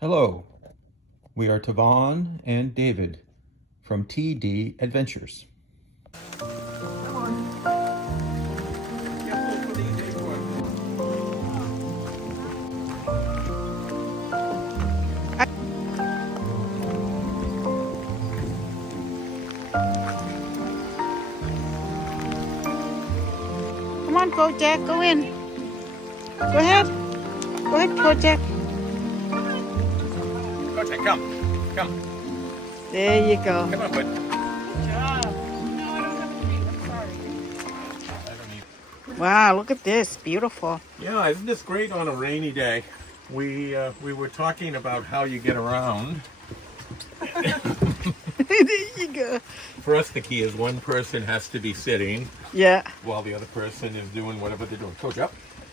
Hello, we are Tavon and David from TD Adventures. Come on. Come on, Kojak, go in. Go ahead. Go ahead, Kojak. Kojak, come. There you go. Come on, bud. Good job. No, I don't have a treat. I'm sorry. I don't need... Wow, look at this. Beautiful. Yeah, isn't this great on a rainy day? We were talking about how you get around. There you go. For us, the key is one person has to be sitting Yeah, while the other person is doing whatever they're doing. Kojak,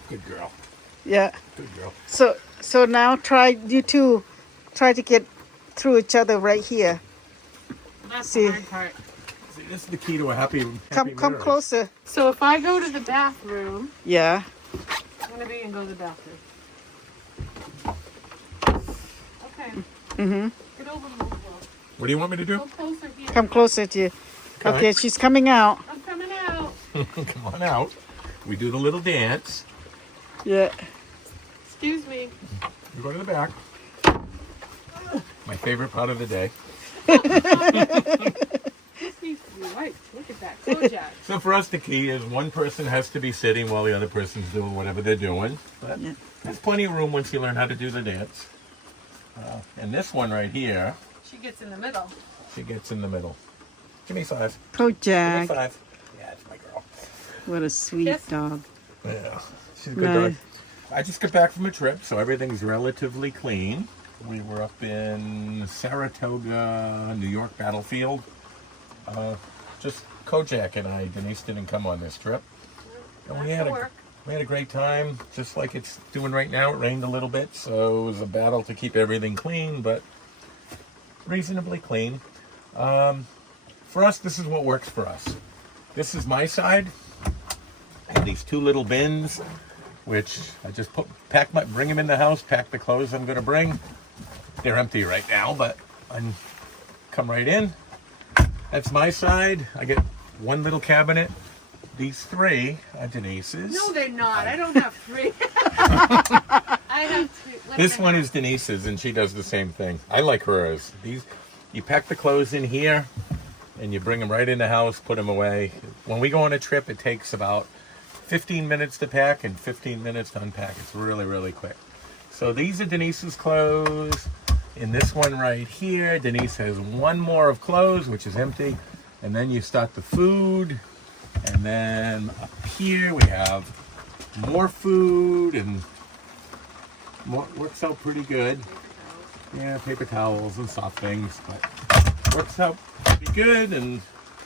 good girl. yeah. Good girl. So now you two try to get through each other right here. That's See. the hard part. See, this is the key to a happy Come marriage. closer. So if I go to the bathroom, Yeah. I'm going to be and go to the bathroom. Okay. Mhm. Get over the wall. What do you want me to do? Go closer here. Come closer to you. Okay, she's coming out. I'm coming out. Come on out. We do the little dance. Yeah. Excuse me. You go to the back. My favorite part of the day. This needs to be wiped. Look at that. Kojak. So for us, the key is one person has to be sitting while the other person's doing whatever they're doing. But Yeah. there's plenty of room once you learn how to do the dance. And this one right here, She gets in the middle. she gets in the middle. Give me 5. Give me Kojak. 5. Yeah, it's my girl. What a sweet Yes. dog. Yeah, she's a good Nice. dog. I just got back from a trip, so everything's relatively clean. We were up in Saratoga, New York battlefield. Just Kojak and I. Denise didn't come on this trip. And we had a great time, just like it's doing right now. It rained a little bit, so it was a battle to keep everything clean, but reasonably clean. For us, this is what works for us. This is my side. I have these 2 little bins, which I just bring them in the house, pack the clothes I'm going to bring. They're empty right now, but I come right in. That's my side. I get 1 little cabinet. These 3 are Denise's. No, they're not. I don't have 3. I have 3. This one is Denise's, and she does the same thing. I like hers. You pack the clothes in here, and you bring them right in the house, put them away. When we go on a trip, it takes about 15 minutes to pack and 15 minutes to unpack. It's really, really quick. So these are Denise's clothes. In this one right here, Denise has 1 more of clothes, which is empty. And then you start the food. And then up here we have more food, and works out pretty good. Yeah, paper towels and soft things, but works out pretty good. And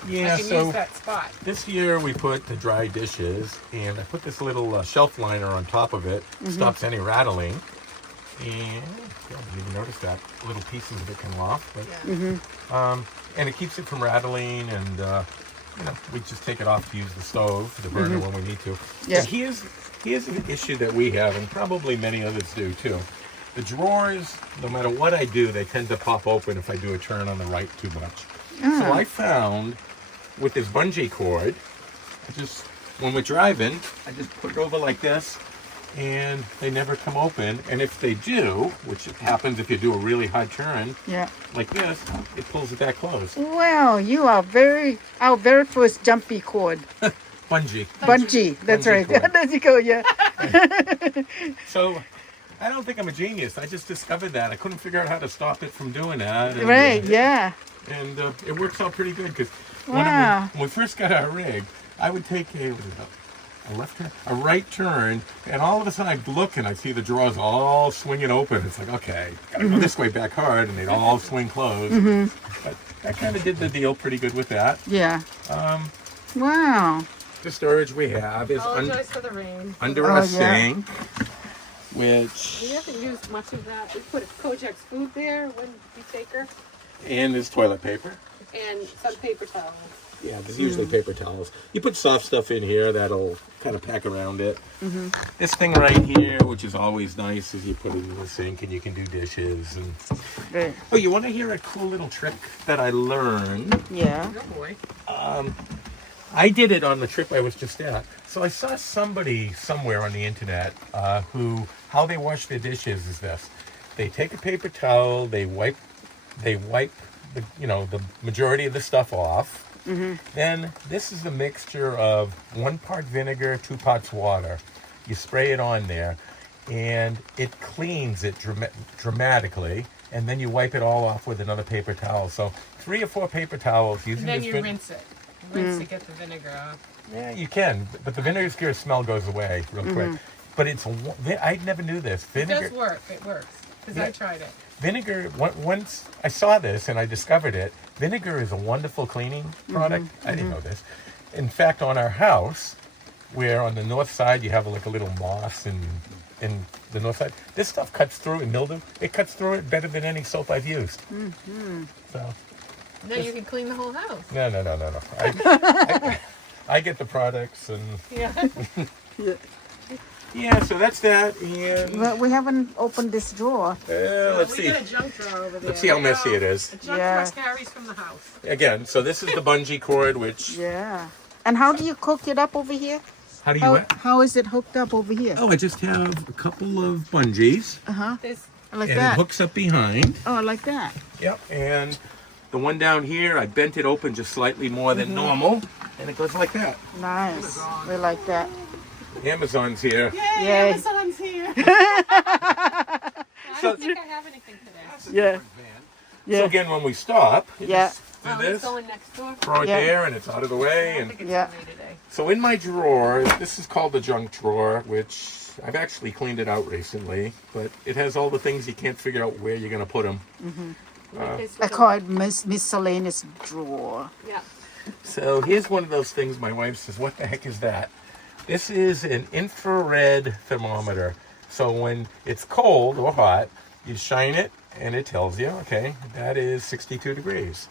yeah, I can so use that spot. this year we put the dry dishes, and I put this little shelf liner on top of it. Stops any rattling. And yeah, I didn't even notice that little pieces of it come off. But, and it keeps it from rattling, and we just take it off to use the stove, the burner when we need to. Yeah. And here's an issue that we have, and probably many others do too. The drawers, no matter what I do, they tend to pop open if I do a turn on the right too much. So I found with this bungee cord, when we're driving, I just put it over like this, and they never come open. And if they do, which happens if you do a really hard turn, Yeah. like this, it pulls it back closed. Wow, you are our very first jumpy cord. Bungee. Bungee. That's Bungee right. cord. There you go, yeah. So I don't think I'm a genius. I just discovered that. I couldn't figure out how to stop it from doing that. And, Right, yeah. And it works out pretty good, because Wow. when we first got our rig, I would take a left turn, a right turn, and all of a sudden I'd look and I'd see the drawers all swinging open. It's like, okay, gotta go this way back hard, and they'd all swing closed. But that kind of did the deal pretty good with that. Yeah. Wow. The storage we have is Apologize for the rain. under Oh, a yeah. sink, which, We haven't used much of that. We put Kojak's food there when we take her, and is toilet paper. and some paper towels. Yeah, there's usually paper towels. You put soft stuff in here that'll kind of pack around it. This thing right here, which is always nice, is you put it in the sink and you can do dishes. And Good. oh, you want to hear a cool little trick that I learned? Yeah. Oh boy. I did it on the trip I was just at. So I saw somebody somewhere on the internet how they wash their dishes is this. They take a paper towel, they wipe the the majority of the stuff off. Then this is a mixture of 1 part vinegar, 2 parts water. You spray it on there, and it cleans it dramatically. And then you wipe it all off with another paper towel. So 3 or 4 paper towels using And then this you vin- rinse it. Rinse to get the vinegar off. Yeah, you can, but the vinegar smell goes away real quick. But I never knew this. It Vinegar. does work. It works. Because Yeah. I tried it. Vinegar, once I saw this and I discovered it, vinegar is a wonderful cleaning product. I didn't know this. In fact, on our house, where on the north side you have like a little moss in the north side, this stuff cuts through and mildew. It cuts through it better than any soap I've used. So, Now you can clean the whole house. no. I get the products and Yeah. yeah, so that's that. And But we haven't opened this drawer. let's we see. got a junk drawer over there. Let's see how messy it is. The junk Yeah. drawer carries from the house. Again, so this is the bungee cord, which Yeah. And how do you cook it up over here? how do you? How is it hooked up over here? Oh, I just have a couple of bungees, This, Like and that. it hooks up behind. Oh, like that. Yep, and the one down here, I bent it open just slightly more than normal, and it goes like that. Nice. We like that. Amazon's here. yay, Yay. Amazon's here. I don't think I have anything today. Yeah. So Yeah. again, when we stop, you Yeah. just do Oh, this, it's going next door. throw it Yeah. there, and it's out of the way. I And think it's Yeah. for me today. so in my drawer, this is called the junk drawer, which I've actually cleaned it out recently, but it has all the things you can't figure out where you're going to put them. This I was a- call it miscellaneous drawer. Yeah. So here's one of those things my wife says, what the heck is that? This is an infrared thermometer. So when it's cold or hot, you shine it and it tells you, okay, that is 62 degrees.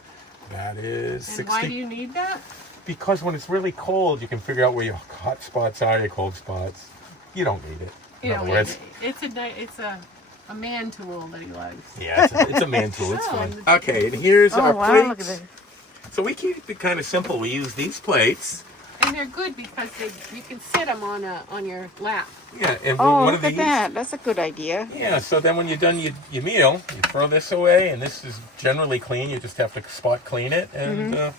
That is And 60. why do you need that? Because when it's really cold, you can figure out where your hot spots are, your cold spots. You don't need it. In You other know, words. it's a man tool that he likes. Yeah, it's a man tool. It's Oh, fun. and Okay, and here's Oh, our wow. plates. Look at that. So we keep it kind of simple. We use these plates. And they're good because you can sit them on your lap. Yeah, and Oh, one look of at these. that. That's a good idea. Yeah, so then when you're done your meal, you throw this away, and this is generally clean. You just have to spot clean it. And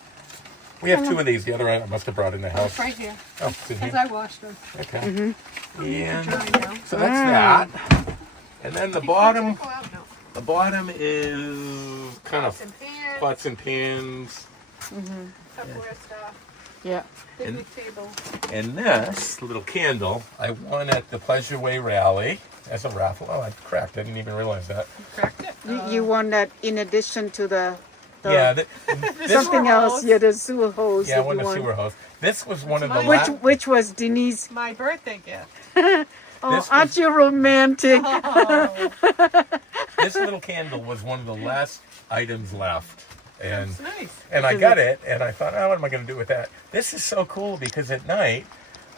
we have 2 of these. The other one I must have brought in the house. It's right here. Oh, it's in Because here. I washed them. Okay. And Dry now. so that's that. And then the bottom, Go out now. the bottom is kind of Pots and pans, pots and pans. Tupperware stuff, Yeah. picnic table. And this little candle, I won at the Pleasure-Way rally as a raffle. Oh, I cracked. I didn't even realize that. You cracked it? You want that in addition to the Yeah, this, something sewer else? hose. Yeah, the sewer hose. yeah, I that won you a want. sewer hose. This was one of the mine. last. Which was Denise. My birthday gift. Oh, This aren't was- you romantic? Oh, This little candle was one of the last items left. And that's nice. and I got it, and I thought, oh, what am I going to do with that? This is so cool because at night,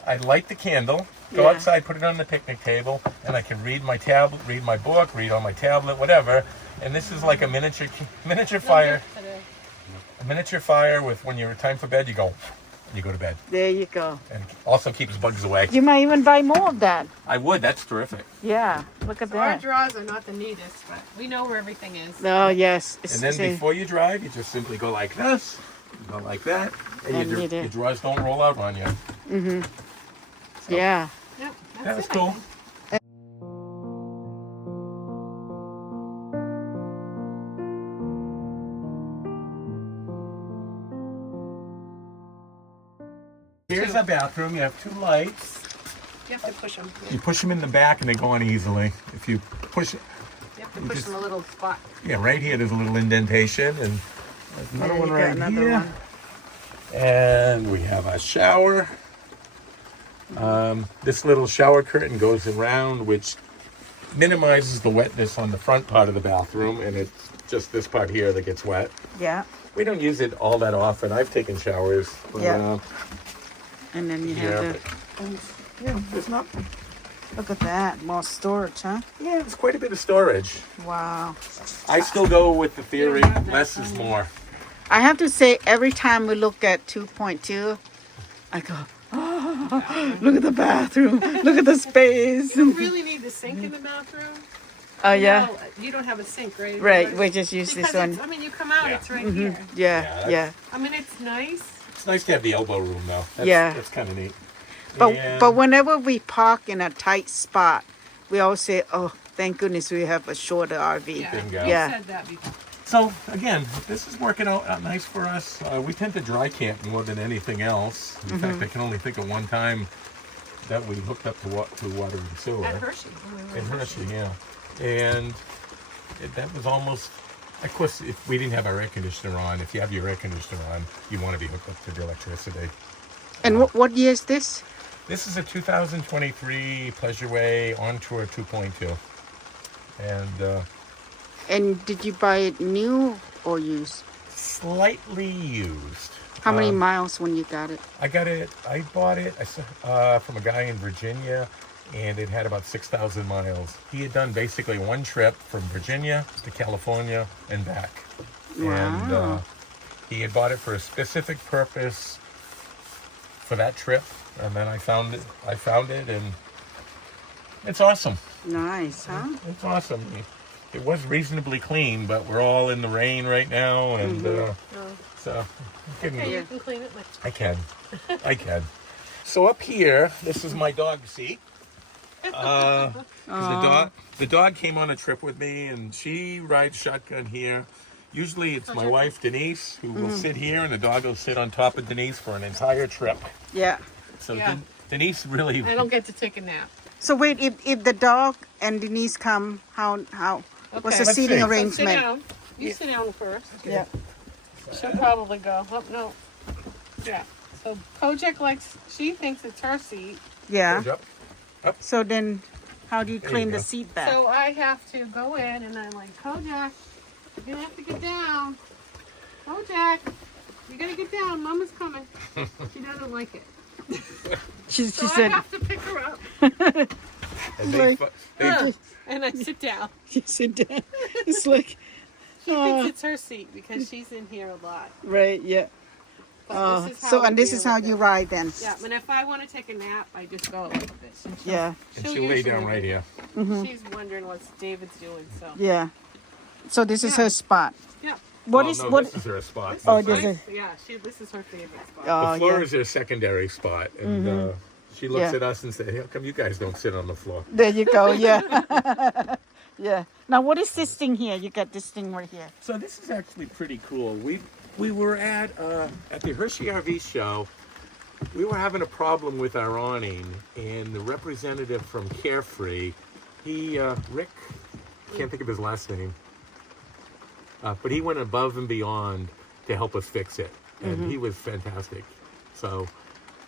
I light the candle, go Yeah. outside, put it on the picnic table, and I can read my tablet, read my book, read on my tablet, whatever. And this is like a miniature fire, Today. a miniature fire with when you're time for bed, you go, and you go to bed, There you go. and it also keeps bugs away. You might even buy more of that. I would. That's terrific. Yeah, look at So our that. drawers are not the neatest, but we know where everything is. Oh, yes. And then before you drive, you just simply go like this, go like that, and, And your, you do. your drawers don't roll out on you. Yeah. Yep, that's That was it, I cool. think. Here's our bathroom. You have 2 lights. You have to push them. You push them in the back and they go on easily. If you push it, You have to push them a little spot. yeah, right here there's a little indentation, and there's another Yeah, one you got right another here. one. And we have a shower. This little shower curtain goes around, which minimizes the wetness on the front part of the bathroom, and it's just this part here that gets wet. Yeah. We don't use it all that often. I've taken showers. But, Yeah. And then you have yeah, the. there's not. Look at that. More storage, huh? Yeah, it's quite a bit of storage. Wow. I still go with the theory, less is more. I have to say, every time we look at 2.2, I go, oh, look at the bathroom. Look at the space. You really need the sink in the bathroom. Oh, yeah. No, you don't have a sink, right? Right. We just use this Because one. it's- I mean, you come out, Yeah. it's right here. Yeah. Yeah. I mean, it's nice. It's nice to have the elbow room, though. That's, Yeah. That's kind of neat. But And- but whenever we park in a tight spot, we always say, "Oh, thank goodness we have a shorter RV." Yeah, Bingo. you Yeah. said that before. So again, this is working out nice for us. We tend to dry camp more than anything else. In fact, I can only think of one time that we hooked up to water and sewer. At Hershey. In Hershey, yeah. And that was almost, of course, if we didn't have our air conditioner on, if you have your air conditioner on, you want to be hooked up to the electricity. And what year is this? This is a 2023 Pleasure-Way OnTour 2.2. And did you buy it new or used? Slightly used. How many miles when you got it? I bought it from a guy in Virginia, and it had about 6,000 miles. He had done basically one trip from Virginia to California and back. And Wow. he had bought it for a specific purpose for that trip, and then I found it, and it's awesome. Nice, huh? It's awesome. It was reasonably clean, but we're all in the rain right now, and so Okay, you can clean it. I can. So up here, this is my dog seat. 'Cause the dog came on a trip with me, and she rides shotgun here. Usually it's my wife, Denise, who will sit here, and the dog will sit on top of Denise for an entire trip. Yeah. So Yeah. Denise really... I don't get to take a nap. So wait, if the dog and Denise come, how what's the Let's seating see. So sit arrangement? down. You sit down first. Yeah. She'll probably go. Oh, no. Yeah. So Kojak she thinks it's her seat. Yeah. Up. So then, how do you There clean you the go. seat back? So I have to go in and I'm like, Kojak, you're gonna have to get down. Kojak, you gotta get down. Mama's coming. She doesn't like it. she So I said, have to pick her up. And they, Like- And I sit down. she sit down. It's like, She thinks it's her seat because she's in here a lot. right, yeah. But this is So we and this deal is how with you it. ride then. Yeah, and if I want to take a nap, I just go like this. And Yeah. and she'll lay down usually- right here. She's wondering what David's doing, so. Yeah. So this is Yeah. her spot. Yeah. What Well, is no, what? This is her spot. Oh, The this is- Yeah, this is her favorite spot. Oh, floor yeah. is her secondary spot, and she looks Yeah. at us and says, "How come you guys don't sit on the floor?" There you go. Yeah. Yeah. Now what is this thing here? You got this thing right here. So this is actually pretty cool. We were at the Hershey RV show. We were having a problem with our awning, and the representative from Carefree, Rick, can't think of his last name, but he went above and beyond to help us fix it, and he was fantastic. So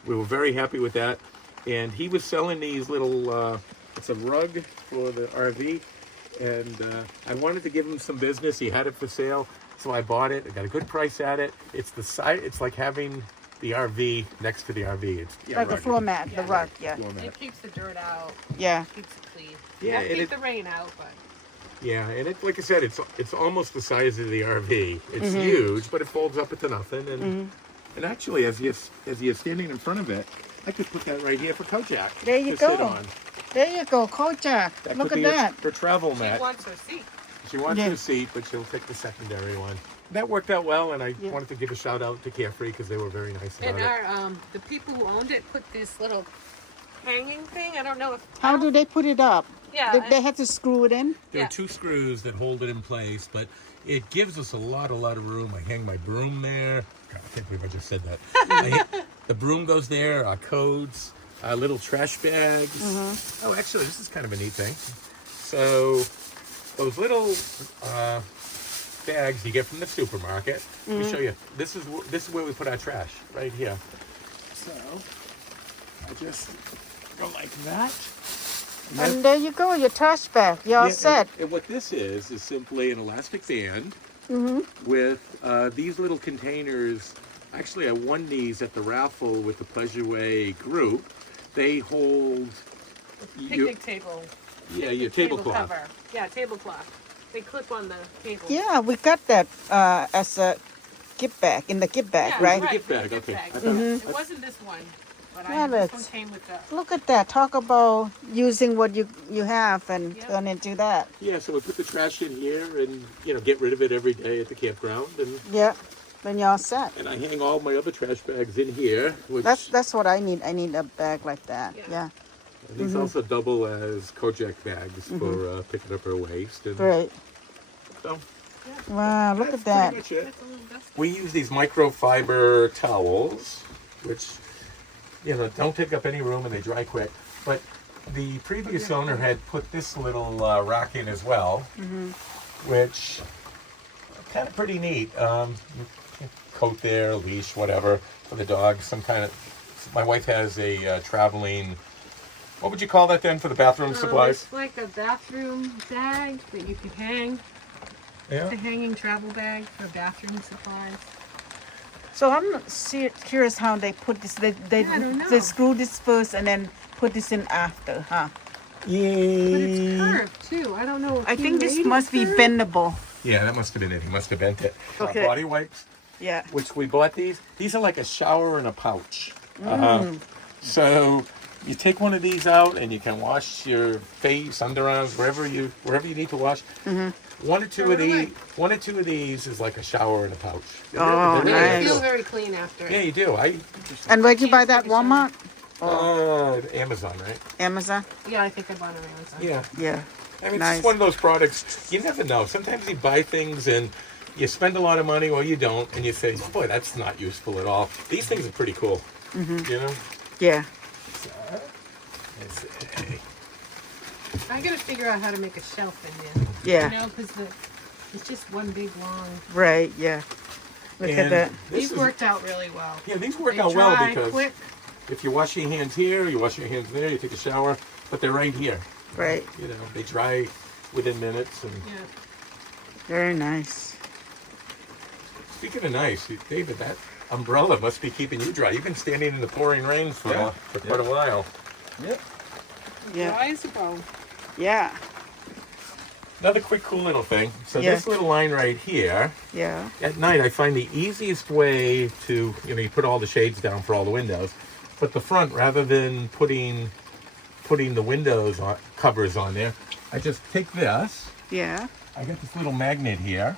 we were very happy with that. And he was selling these little, it's a rug for the RV, and I wanted to give him some business. He had it for sale, so I bought it. I got a good price at it. It's the side. It's like having the RV next to the RV. It's Like a floor mat, the rug. Yeah. Floor mat. It keeps the dirt out, Yeah. keeps it clean. Yeah, Won't and keep it- the rain out, but Yeah, and it, like I said, it's almost the size of the RV. It's huge, but it folds up into nothing. And actually, as you're standing in front of it, I could put that right here for Kojak. There you to sit go. on. There you go, Kojak. That Look could at be that. her travel she mat. wants her seat. She wants Yeah. her seat, but she'll take the secondary one. That worked out well, and I Yeah. wanted to give a shout out to Carefree because they were very nice about And it. our the people who owned it put this little hanging thing. I don't know if How do they put it up? Yeah, They had to screw it in. There Yeah. are two screws that hold it in place, but it gives us a lot of room. I hang my broom there. God, I can't believe I just said that. The broom goes there, our codes, our little trash bags. Oh, actually, this is kind of a neat thing. So those little bags you get from the supermarket. Let me show you. This is where we put our trash, right here. So I just go like that. And there you go, your trash bag. You're all set. And what this is simply an elastic band Mm-hmm. with these little containers. Actually, I won these at the raffle with the Pleasure-Way group. They hold Picnic table. Yeah, your Table tablecloth. cover. Yeah, tablecloth. They clip on the table. Yeah, we got that as a gift bag, in the gift bag, Yeah, right? The gift for the bag, gift okay. bag. I thought- It wasn't this one, but Yeah, this one that's- came with the. Look at that. Talk about using what you have and Yep. turn into that. Yeah, so we put the trash in here and, get rid of it every day at the campground. Yeah, then you're all set. And I hang all my other trash bags in here, which That's what I need. I need a bag like that. Yeah. Yeah. and these also double as Kojak bags for picking up our waste. And Great. so Wow, look that's at that. pretty much it. That's a little dusty. We use these microfiber towels, which, don't take up any room and they dry quick. But the previous owner had put this little rack in as well, which kind of pretty neat. Coat there, leash, whatever, for the dog. Some kind of. My wife has a traveling. What would you call that then for the bathroom supplies? It's like a bathroom bag that you could hang. Yeah. It's a hanging travel bag for bathroom supplies. So I'm curious how they put this. They I don't know. they screw this first and then put this in after, huh? But it's curved too. I don't know if I he think this made it must be curved. bendable. Yeah, that must have been it. He must have bent it. Okay. Body wipes. Yeah. Which we bought these. These are like a shower in a pouch. So you take one of these out and you can wash your face, underarms, wherever you need to wash. One or two of these is like a shower in a pouch. Oh, They're Yeah, really I nice. feel cool. very clean after. Yeah, you do. And where'd you buy that? Walmart? Amazon, right? Amazon? Yeah, I think I bought it on Amazon. Yeah. Yeah. I mean, Nice. it's just one of those products. You never know. Sometimes you buy things and you spend a lot of money, or you don't, and you say, "Boy, that's not useful at all." These things are pretty cool. You know. Yeah. Let's see. I gotta figure out how to make a shelf in there. Yeah. You know, because it's just one big long. Right. Yeah. Look at And that. These worked out really well. Yeah, these work They out well dry because quick. if you wash your hands here, you wash your hands there, you take a shower, but they're right here. Right. They dry within minutes. And Yeah. Very nice. speaking of nice, David, that umbrella must be keeping you dry. You've been standing in the pouring rain for quite a while. Yep. Yeah. Dry as a bone. Yeah. Another quick, cool little thing. So Yeah. this little line right here, Yeah. at night, I find the easiest way to, you put all the shades down for all the windows, but the front, rather than putting the windows covers on there, I just take this. Yeah. I got this little magnet here,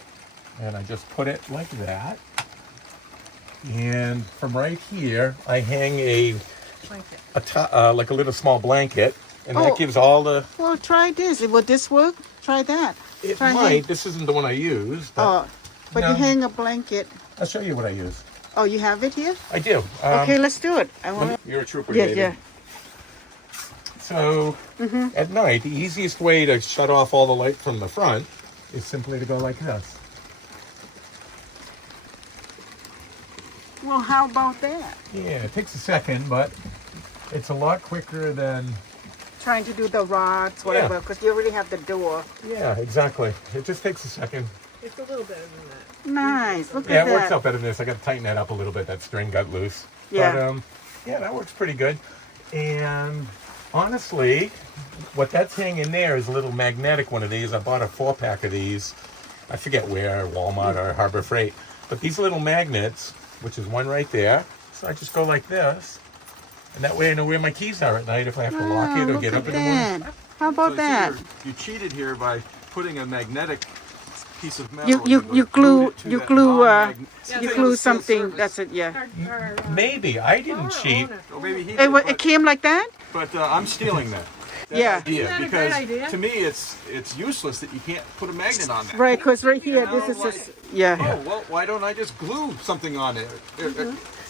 and I just put it like that. And from right here, I hang Blanket. like a little small blanket, and Oh. that gives all the. Well, try this. Will this work? Try that. It Try might. hang- This isn't the one I use, but Oh, but No. you hang a blanket. I'll show you what I use. Oh, you have it here? I do. Okay, let's do it. I want. You're a trooper, Yeah. David. Yeah. So at night, the easiest way to shut off all the light from the front is simply to go like this. Well, how about that? Yeah, it takes a second, but it's a lot quicker than. Trying to do the rods, whatever, because you already have the door. Yeah, exactly. It just takes a second. It's a little better than that. Nice. Look Yeah, at it works that. out better than this. I got to tighten that up a little bit. That string got loose. Yeah. But, yeah, that works pretty good. And honestly, what that's hanging there is a little magnetic one of these. I bought a 4-pack of these. I forget where, Walmart or Harbor Freight. But these little magnets, which is one right there. So I just go like this. And that way I know where my keys are at night if I have to lock it or look get at up in the morning. that. How about that? You cheated here by putting a magnetic piece of metal. You glue to you that glue non-magnet- you to glue the something. surface. That's it. Yeah. Maybe. I didn't cheat. Oh, maybe he It, did, it came like that. but I'm stealing that. Yeah. Idea, Isn't that a because great idea? to me it's useless that you can't put a magnet on that. Right, because right here, You know, this is like- just yeah. Oh well, why don't I just glue something on it?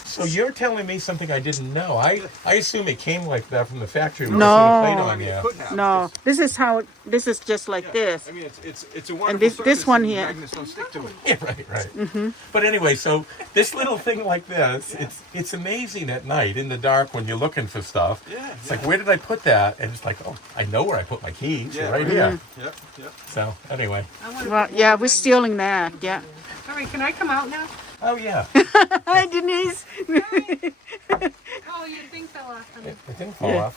So you're telling me something I didn't know. I assume it came like that from the factory. With No. this little plate I on mean, you. it could have. No, this is how. This is just like Yeah. this. I mean, it's a wonderful And this surface one and here. magnets don't stick to it. Yeah, right. But anyway, so this little thing like this, it's amazing at night in the dark when you're looking for stuff. Yeah, It's like, where did I put that? And it's like, oh, I know where I put my keys. Yeah, They're right right. here. Yep, yep. So anyway. I wanna Well, put yeah, one we're magnet. stealing that. Yeah. All right, can I come out now? Oh yeah. Hi, Denise. Oh, your thing fell off. honey. It didn't fall Yeah. off.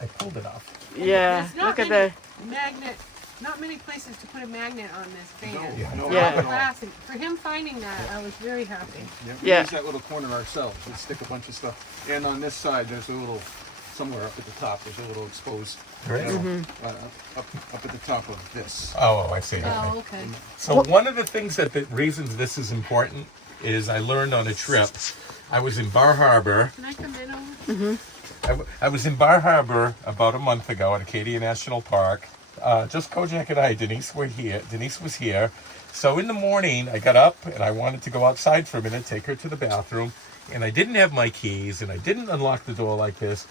I pulled it off. Yeah. There's not Look at many the. magnet. Not many places to put a magnet on this fan. No, Yeah. not at all. Glass. And for him finding that, I was very happy. Yeah, we Yeah. use that little corner ourselves. We stick a bunch of stuff. And on this side, there's a little, somewhere up at the top, there's a little exposed There is? panel, up at the top of this. Oh, I see. Oh, okay. So one of the things that the reasons this is important is I learned on a trip. I was in Bar Harbor. Can I come in over? I was in Bar Harbor about a month ago at Acadia National Park. Just Kojak and I, Denise were here. Denise was here. So in the morning, I got up and I wanted to go outside for a minute, take her to the bathroom. And I didn't have my keys and I didn't unlock the door like this.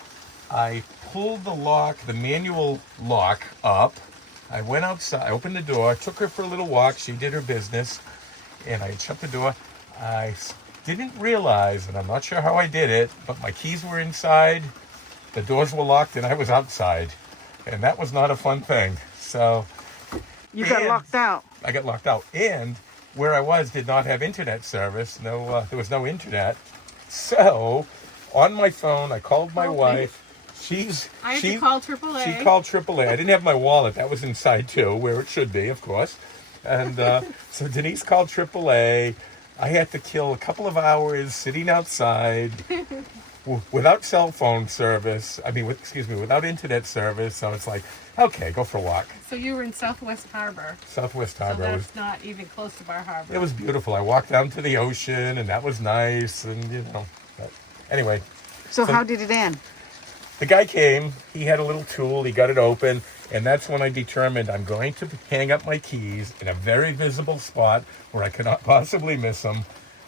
I pulled the lock, the manual lock up. I went outside, I opened the door, took her for a little walk. She did her business and I shut the door. I didn't realize, and I'm not sure how I did it, but my keys were inside, the doors were locked, and I was outside. And that was not a fun thing. So You got And- locked out. I got locked out. And where I was did not have internet service. No, there was no internet. So on my phone, I called my Called me. wife. I had to call AAA. She called AAA. I didn't have my wallet. That was inside too, where it should be, of course. And so Denise called AAA. I had to kill a couple of hours sitting outside without cell phone service. I mean, without internet service. So it's like, okay, go for a walk. So you were in Southwest Harbor. Southwest So Harbor. that's not even close to Bar Harbor. It was beautiful. I walked down to the ocean, and that was nice. And you know, but anyway, So how did it end? the guy came. He had a little tool. He got it open, and that's when I determined I'm going to hang up my keys in a very visible spot where I cannot possibly miss them.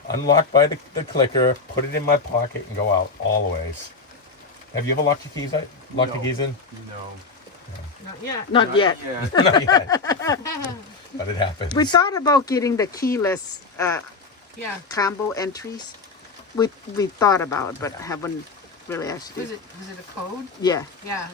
Unlock by the clicker, put it in my pocket, and go out always. Have you ever locked your keys? Locked your keys in? No. Not yet. Not yet. Yeah. Not yet. But it happens. We thought about getting the keyless Yeah. combo entries. We thought about, but haven't really actually. Was it a code? Yeah. Yeah.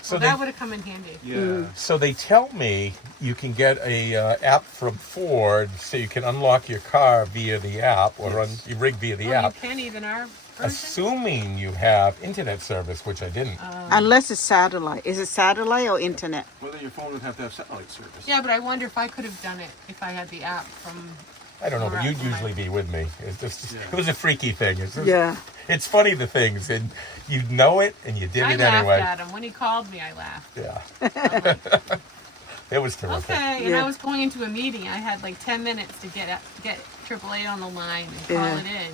So Well, they- that would have come in handy. Yeah. So they tell me you can get a app from Ford, so you can unlock your car via the app, or you rig via the Well, app, you can even our version. assuming you have internet service, which I didn't. Unless it's satellite. Is it satellite or internet? Whether your phone would have to have satellite service. Yeah, but I wonder if I could have done it if I had the app from. I don't know, but you'd Right. usually be with me. It's just, Yeah. it was a freaky thing. It's just, Yeah. It's funny the things, and you know it, and you did I it laughed anyway. at him when he called me. I laughed. Yeah. It was terrific. Okay, and Yeah. I was going into a meeting. I had like 10 minutes to get AAA on the line and call Yeah. it in.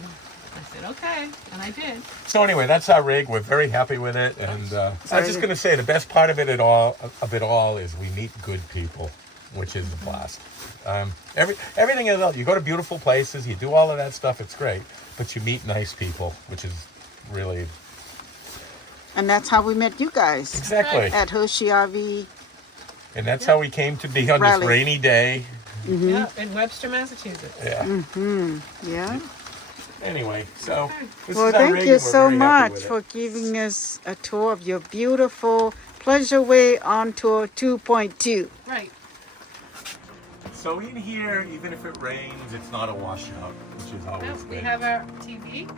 I said okay, and I did. So anyway, that's our rig. We're very happy with it, and I was just going to say the best part of it all is we meet good people, which is the blast. Everything is you go to beautiful places, you do all of that stuff. It's great, but you meet nice people, which is really And that's how we met you guys exactly. at Hershey RV. And that's how we came to be on Rally. this rainy day. Yeah, in Webster, Massachusetts. Yeah. Yeah. Anyway, so this Well, is our thank rig, you and we're so very happy much with it. for giving us a tour of your beautiful Pleasure-Way OnTour 2.2. Right. So in here, even if it rains, it's not a washout, which is always Well, good. we have our TV,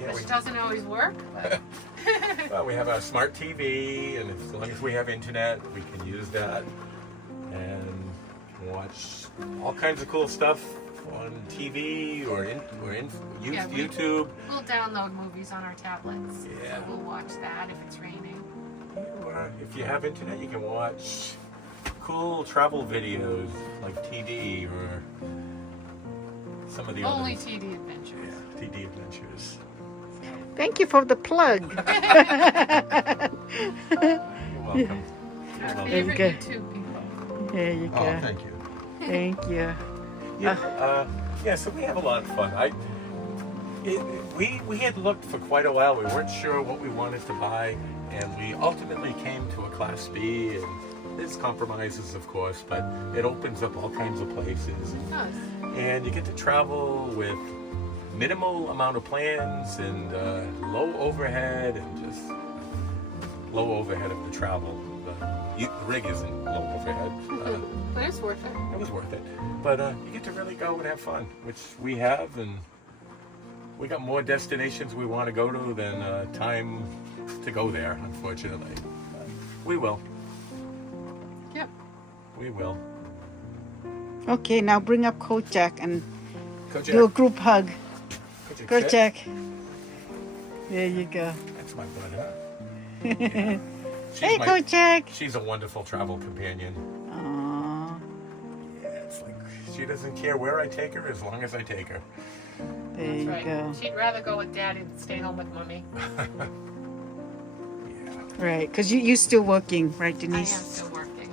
Yeah, which doesn't always work. But well, we have our smart TV, and as long as we have internet, we can use that and watch all kinds of cool stuff on TV or Yeah, we- YouTube. we'll download movies on our tablets. Yeah. So we'll watch that if it's raining. Or if you have internet, you can watch cool travel videos like TD or some of the Only others. TD Adventures. Yeah, TD Adventures. Thank you for the plug. You're welcome. Our Well, favorite Okay. YouTube people. There you Oh, go. thank you. Thank you. Yeah, so we have a lot of fun. We had looked for quite a while. We weren't sure what we wanted to buy, and we ultimately came to a Class B. And there's compromises, of course, but it opens up all kinds of places, It does. and you get to travel with minimal amount of plans and low overhead, and just low overhead of the travel. The rig isn't low overhead. But it's worth it. It was worth it. But you get to really go and have fun, which we have, and we got more destinations we want to go to than time to go there, unfortunately. We will. Yep. We will. Okay, now bring up Kojak and Kojak. do a group hug. Kojak. Kojak. There you go. That's my bud, huh? Yeah. Hey, Kojak. She's a wonderful travel companion. Aww. Yeah, it's like she doesn't care where I take her as long as I take her. There That's you right. go. She'd rather go with Daddy than stay home with Mommy. Yeah. Right, because you're still working, right, I am Denise? still working.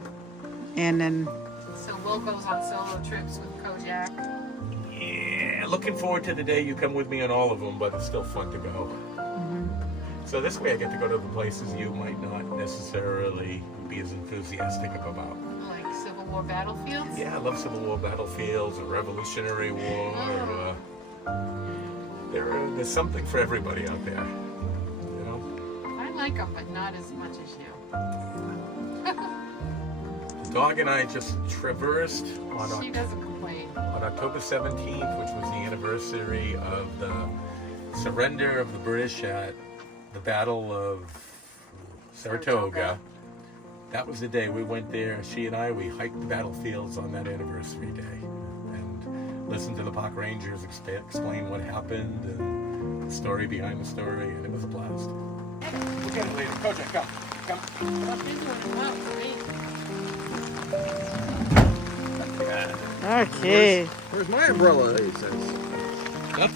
And then, So Will goes on solo trips with Kojak. Yeah, looking forward to the day you come with me on all of them, but it's still fun to go. So this way I get to go to the places you might not necessarily be as enthusiastic about. Like Civil War battlefields. Yeah, I love Civil War battlefields or Revolutionary War. There's something for everybody out there. You know? I like them, but not as much as you. The dog and I just traversed She doesn't complain. on October 17th, which was the anniversary of the surrender of the British at the Battle of Saratoga. That was the day we went there. She and I, we hiked the battlefields on that anniversary day and listened to the park rangers explain what happened and the story behind the story, and it was a blast. We'll get it later. Kojak, come. Come. What you're doing well for me. Yeah. okay. Where's my umbrella? He says. Huh?